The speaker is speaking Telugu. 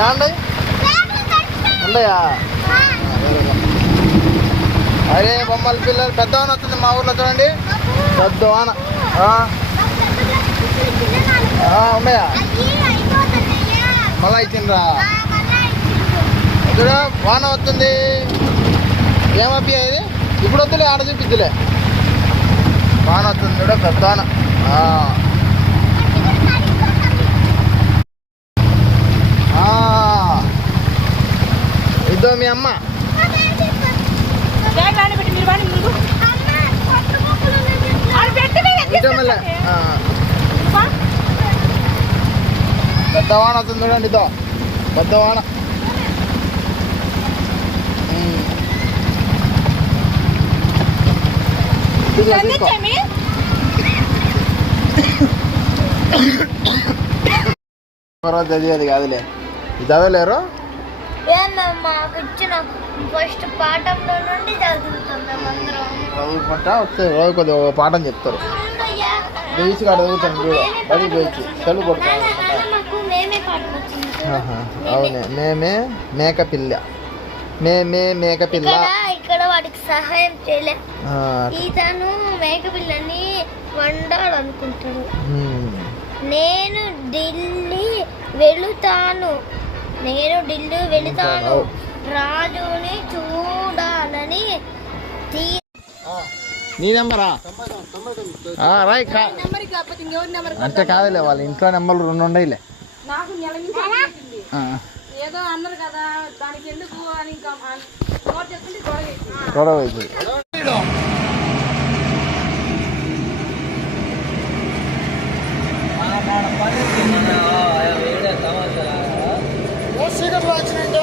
ఏమండి ఉన్నాయా? అరే బొమ్మల పిల్లలు పెద్దవాన వస్తుంది మా ఊర్లో చూడండి. పెద్దవాన ఉన్నాయా? మళ్ళా ఇచ్చిండ్రా చూడ వాన వస్తుంది. ఏమప్పి ఇది ఇప్పుడు వద్దులే, ఆడ చూపిద్దులే. వాన వస్తుంది చూడ పెద్దవాన. ఇద్దో మీ అమ్మ పెద్ద వాన వస్తుంది చూడండి. ఇద్దో పెద్ద వాన. చదివేది కాదులే, చదవలేరు. మాకు ఇచ్చిన ఫస్ట్ పాఠంలో నుండి చదువుతాం మేమందరం. చదువుకుంటా వస్తే రోజు కొద్దిగా ఒక పాఠం చెప్తారు. బేసి కాడ చదువుతాను చూడు, బడి బేసి చదువు కొడతాను. అవునే మేమే మేకపిల్ల, మేమే మేకపిల్ల. ఇక్కడ వాడికి సహాయం చేయలే. ఇతను మేకపిల్లని వండాలనుకుంటాడు. నేను ఢిల్లీ వెళుతాను రాజుని చూడాలని. నీ నెంబరా? రాయ్ అంటే కాదులే, వాళ్ళ ఇంట్లో నెంబర్లు 2 ఉండయిలే. ఏదో అన్నారు కదా దానికి ఎందుకు అని గొడవ అవుతుంది. చీకట్లో వచ్చినట్టు